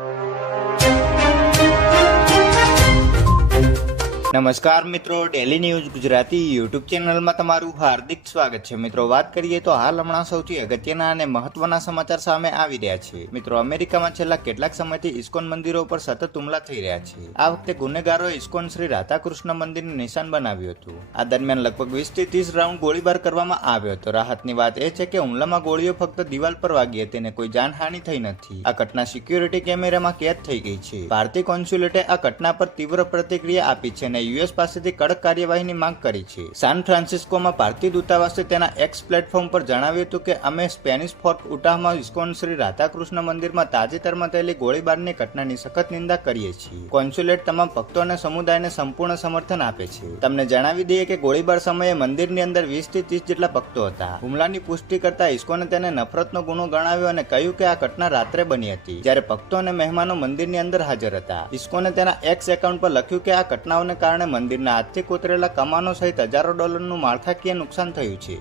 you. નમસ્કાર મિત્રો daily news Gujarati YouTube ચેનલમાં તમારું હાર્દિક સ્વાગત છે. મિત્રો, વાત કરીએ તો હાલ હમણાં સૌથી અગત્યના અને મહત્વના સમાચાર સામે આવી રહ્યા છે. મિત્રો, અમેરિકામાં છેલ્લા કેટલાક સમયથી ઇસ્કોન મંદિરો પર સતત હુમલા થઈ રહ્યા છે. આ વખતે ગુનેગારો ઇસ્કોન શ્રી રાધાકૃષ્ણ મંદિરને નિશાન બનાવ્યું હતું. આ દરમિયાન લગભગ વીસથી ત્રીસ રાઉન્ડ ગોળીબાર કરવામાં આવ્યો હતો. રાહતની વાત એ છે કે હુમલામાં ગોળીઓ ફક્ત દિવાલ પર વાગી હતી અને કોઈ જાનહાનિ થઈ નથી. આ ઘટના સિક્યુરિટી કેમેરામાં કેદ થઈ ગઈ છે. ભારતીય કોન્સ્યુલેટે આ ઘટના પર તીવ્ર પ્રતિક્રિયા આપી છે અને યુએસ પાસેથી કડક કાર્યવાહીની માંગ કરી છે. સાન ફ્રાન્સિસ્કોમાં ભારતીય દૂતાવાસે તેના એક્સ પ્લેટફોર્મ પર જણાવ્યું હતું કે, અમે સ્પેનિશ ફોર્ટ ઉટાહમાં ઇસ્કોન શ્રી રાધાકૃષ્ણ મંદિરમાં તાજેતરમાં થયેલી ગોળીબારની ઘટનાની સખત નિંદા કરીએ છીએ. કોન્સ્યુલેટ તમામ ભક્તો અને સમુદાયને સંપૂર્ણ સમર્થન આપે છે. તમને જણાવી દઈએ કે, ગોળીબાર સમયે મંદિરની અંદર વીસથી ત્રીસ જેટલા ભક્તો હતા. હુમલાની પુષ્ટિ કરતા ઇસ્કોને તેને નફરતનો ગુનો ગણાવ્યો અને કહ્યું કે આ ઘટના રાત્રે બની હતી. જ્યારે ભક્તો અને મહેમાનો મંદિરની અંદર હાજર હતા, ઇસ્કોને તેના એક્સ એકાઉન્ટ પર લખ્યું કે, આ ઘટનાઓને કારણે મંદિરના હાથથી કોતરેલા કમાનો સહિત હજારો ડોલરનું માળખાકીય નુકસાન થયું છે.